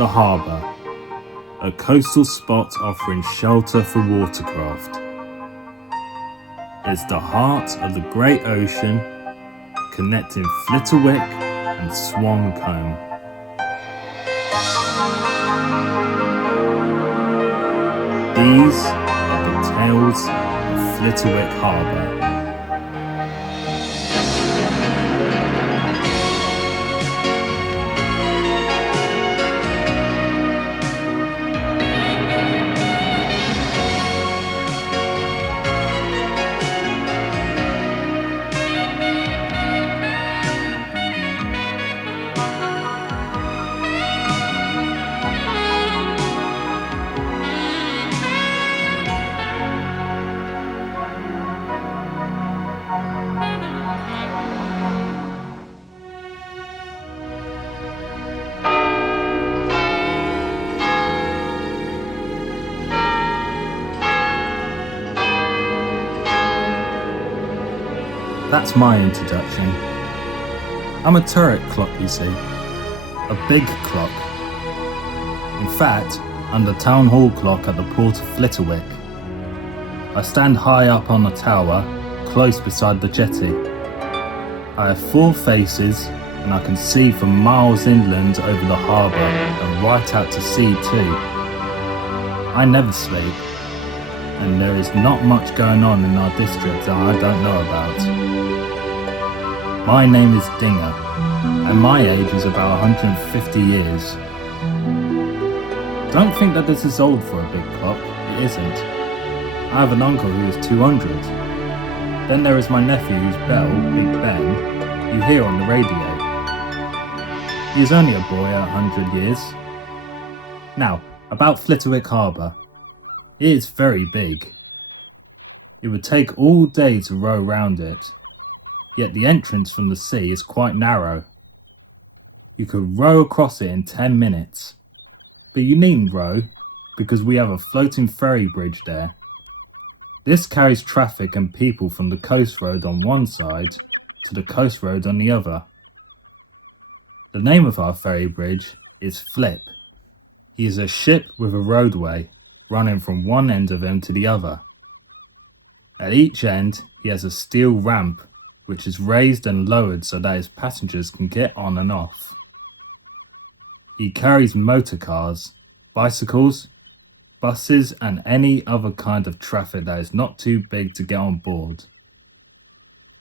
the harbour, a coastal spot offering shelter for watercraft. It's the heart of the Great Ocean, connecting Flitterwick and Swancombe. These are the Tales of Flitterwick Harbour. That's my introduction. I'm a turret clock, you see. A big clock. In fact, I'm the town hall clock at the port of Flitterwick. I stand high up on a tower, close beside the jetty. I have 4 faces, and I can see for miles inland over the harbour and right out to sea too. I never sleep, and there is not much going on in our district that I don't know about. My name is Dinger, and my age is about 150 years. Don't think that this is old for a big clock, it isn't. I have an uncle who is 200. Then there is my nephew whose bell, Big Ben, you hear on the radio. He is only a boy at 100 years. Now, about Flitterwick Harbour. It is very big. It would take all day to row round it. Yet the entrance from the sea is quite narrow. You could row across it in 10 minutes. But you needn't row, because we have a floating ferry bridge there. This carries traffic and people from the coast road on one side to the coast road on the other. The name of our ferry bridge is Flip. He is a ship with a roadway running from one end of him to the other. At each end, he has a steel ramp which is raised and lowered so that his passengers can get on and off. He carries motor cars, bicycles, buses and any other kind of traffic that is not too big to get on board.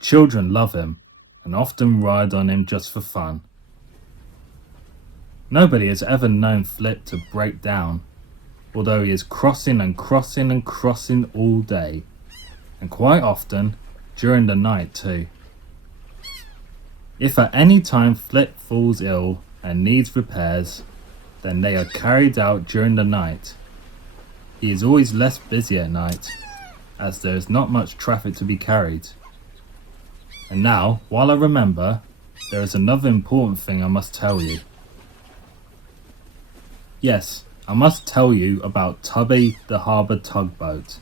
Children love him and often ride on him just for fun. Nobody has ever known Flip to break down, although he is crossing and crossing and crossing all day, and quite often during the night too. If at any time Flip falls ill and needs repairs, then they are carried out during the night. He is always less busy at night, as there is not much traffic to be carried. And now, while I remember, there is another important thing I must tell you. Yes, I must tell you about Tubby the harbour tugboat.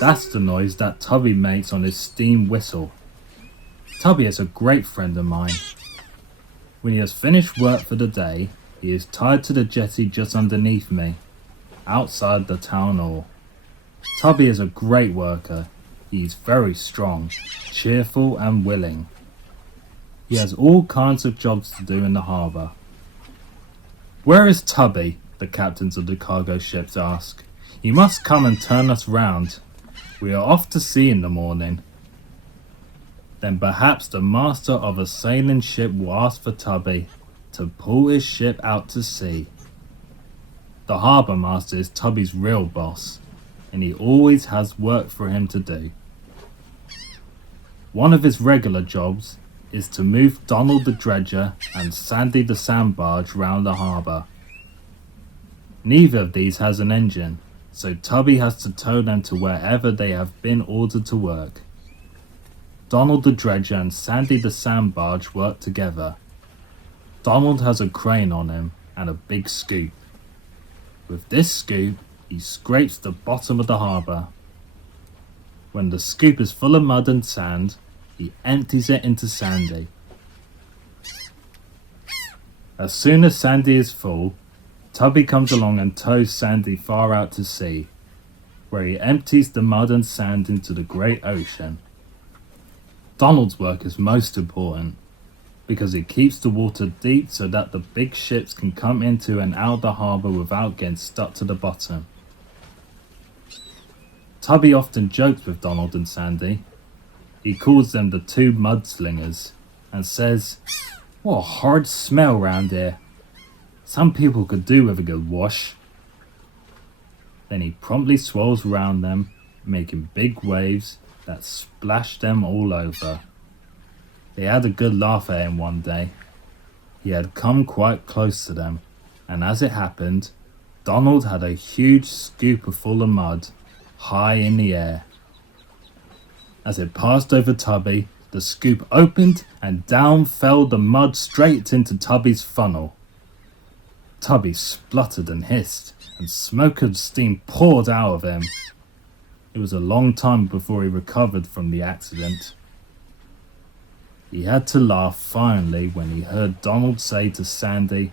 That's the noise that Tubby makes on his steam whistle. Tubby is a great friend of mine. When he has finished work for the day, he is tied to the jetty just underneath me, outside the town hall. Tubby is a great worker. He is very strong, cheerful and willing. He has all kinds of jobs to do in the harbour. "Where is Tubby?" the captains of the cargo ships ask. "He must come and turn us round. We are off to sea in the morning." Then perhaps the master of a sailing ship will ask for Tubby to pull his ship out to sea. The harbour master is Tubby's real boss, and he always has work for him to do. One of his regular jobs is to move Donald the Dredger and Sandy the Sand Barge round the harbour. Neither of these has an engine, so Tubby has to tow them to wherever they have been ordered to work. Donald the Dredger and Sandy the Sand Barge work together. Donald has a crane on him and a big scoop. With this scoop, he scrapes the bottom of the harbour. When the scoop is full of mud and sand, he empties it into Sandy. As soon as Sandy is full, Tubby comes along and tows Sandy far out to sea, where he empties the mud and sand into the great ocean. Donald's work is most important, because he keeps the water deep so that the big ships can come into and out of the harbour without getting stuck to the bottom. Tubby often jokes with Donald and Sandy. He calls them the two mudslingers and says, "What a horrid smell round here. Some people could do with a good wash." Then he promptly swirls round them, making big waves that splash them all over. They had a good laugh at him one day. He had come quite close to them, and as it happened, Donald had a huge scooper full of mud high in the air. As it passed over Tubby, the scoop opened and down fell the mud straight into Tubby's funnel. Tubby spluttered and hissed, and smoke and steam poured out of him. It was a long time before he recovered from the accident. He had to laugh finally when he heard Donald say to Sandy,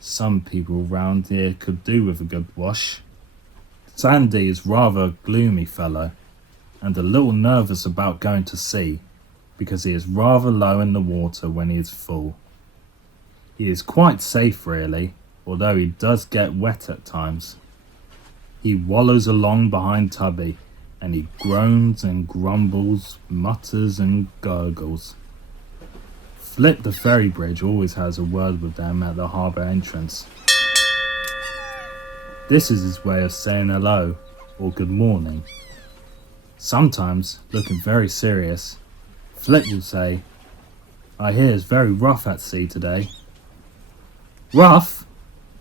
"Some people round here could do with a good wash." Sandy is rather a gloomy fellow, and a little nervous about going to sea, because he is rather low in the water when he is full. He is quite safe really, although he does get wet at times. He wallows along behind Tubby, and he groans and grumbles, mutters and gurgles. Flip the ferry bridge always has a word with them at the harbour entrance. This is his way of saying hello or good morning. Sometimes, looking very serious, Flip will say, "I hear it's very rough at sea today." "Rough?"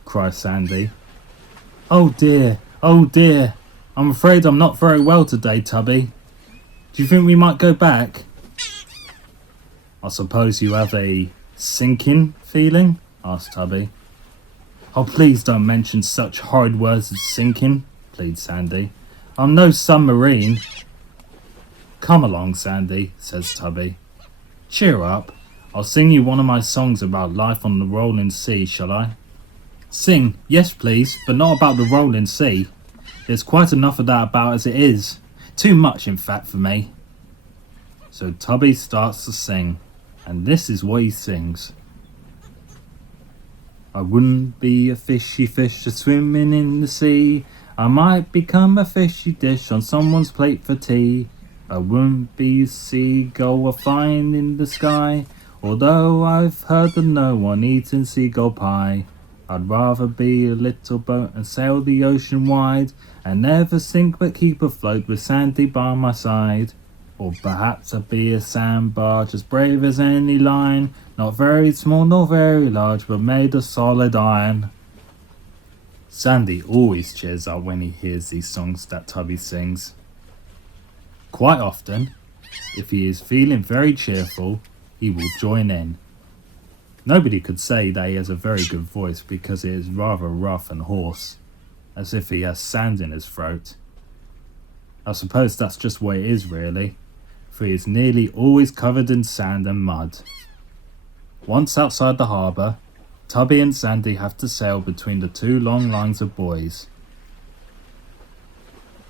cries Sandy. "Oh dear, I'm afraid I'm not very well today, Tubby. Do you think we might go back?" "I suppose you have a sinking feeling?" asked Tubby. "Oh, please don't mention such horrid words as sinking," pleads Sandy. "I'm no submarine." "Come along, Sandy," says Tubby. "Cheer up. I'll sing you one of my songs about life on the rolling sea, shall I?" "Sing, yes please, but not about the rolling sea. There's quite enough of that about as it is. Too much, in fact, for me." So Tubby starts to sing, and this is what he sings. "I wouldn't be a fishy fish just swimming in the sea. I might become a fishy dish on someone's plate for tea. I wouldn't be a seagull or flying in the sky, although I've heard of no one eating seagull pie. I'd rather be a little boat and sail the ocean wide, and never sink but keep afloat with Sandy by my side. Or perhaps I'd be a sand barge as brave as any lion, not very small nor very large, but made of solid iron." Sandy always cheers up when he hears these songs that Tubby sings. Quite often, if he is feeling very cheerful, he will join in. Nobody could say that he has a very good voice because it is rather rough and hoarse, as if he has sand in his throat. I suppose that's just what it is really, for he is nearly always covered in sand and mud. Once outside the harbour, Tubby and Sandy have to sail between the two long lines of buoys.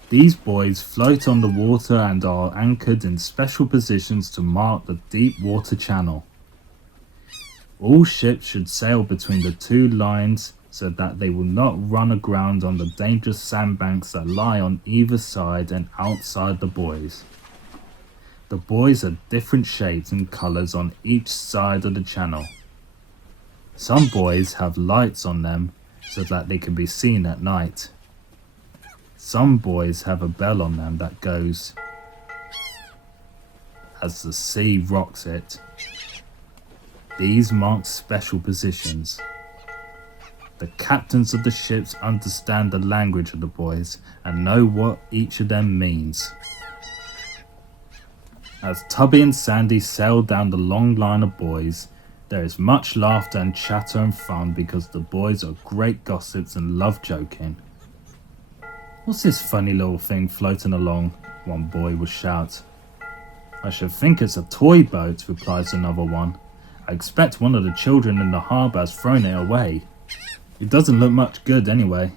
These buoys float on the water and are anchored in special positions to mark the deep water channel. All ships should sail between the two lines so that they will not run aground on the dangerous sandbanks that lie on either side and outside the buoys. The buoys are different shapes and colours on each side of the channel. Some buoys have lights on them so that they can be seen at night. Some buoys have a bell on them that goes as the sea rocks it. These mark special positions. The captains of the ships understand the language of the buoys and know what each of them means. As Tubby and Sandy sail down the long line of buoys, there is much laughter and chatter and fun because the boys are great gossips and love joking. "What's this funny little thing floating along?" one boy will shout. "I should think it's a toy boat," replies another one. I expect one of the children in the harbour has thrown it away. It doesn't look much good anyway.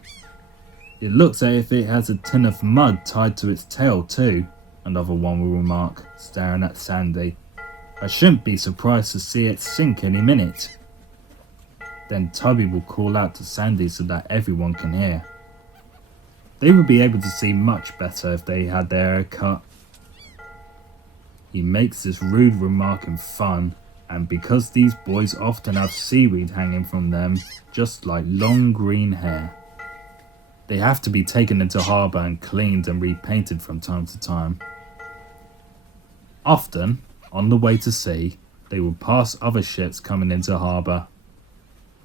It looks as if it has a tin of mud tied to its tail too, another one will remark, staring at Sandy. I shouldn't be surprised to see it sink any minute. Then Tubby will call out to Sandy so that everyone can hear. They would be able to see much better if they had their hair cut. He makes this rude remark in fun, and because these boys often have seaweed hanging from them, just like long green hair. They have to be taken into harbour and cleaned and repainted from time to time. Often, on the way to sea, they will pass other ships coming into harbour.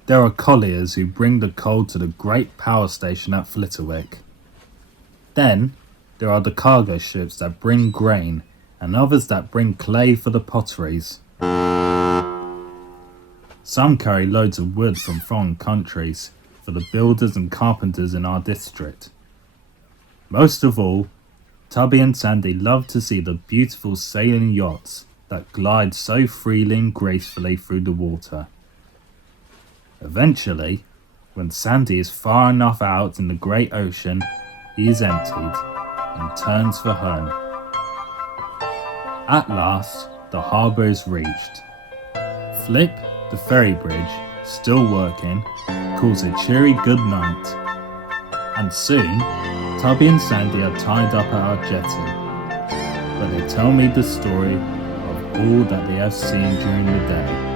There are colliers who bring the coal to the great power station at Flitterwick. Then, there are the cargo ships that bring grain, and others that bring clay for the potteries. Some carry loads of wood from foreign countries for the builders and carpenters in our district. Most of all, Tubby and Sandy love to see the beautiful sailing yachts that glide so freely and gracefully through the water. Eventually, when Sandy is far enough out in the great ocean, he is emptied and turns for home. At last, the harbour is reached. Flip, the ferry bridge, still working, calls a cheery good night. And soon, Tubby and Sandy are tied up at our jetty. But they tell me the story of all that they have seen during the day.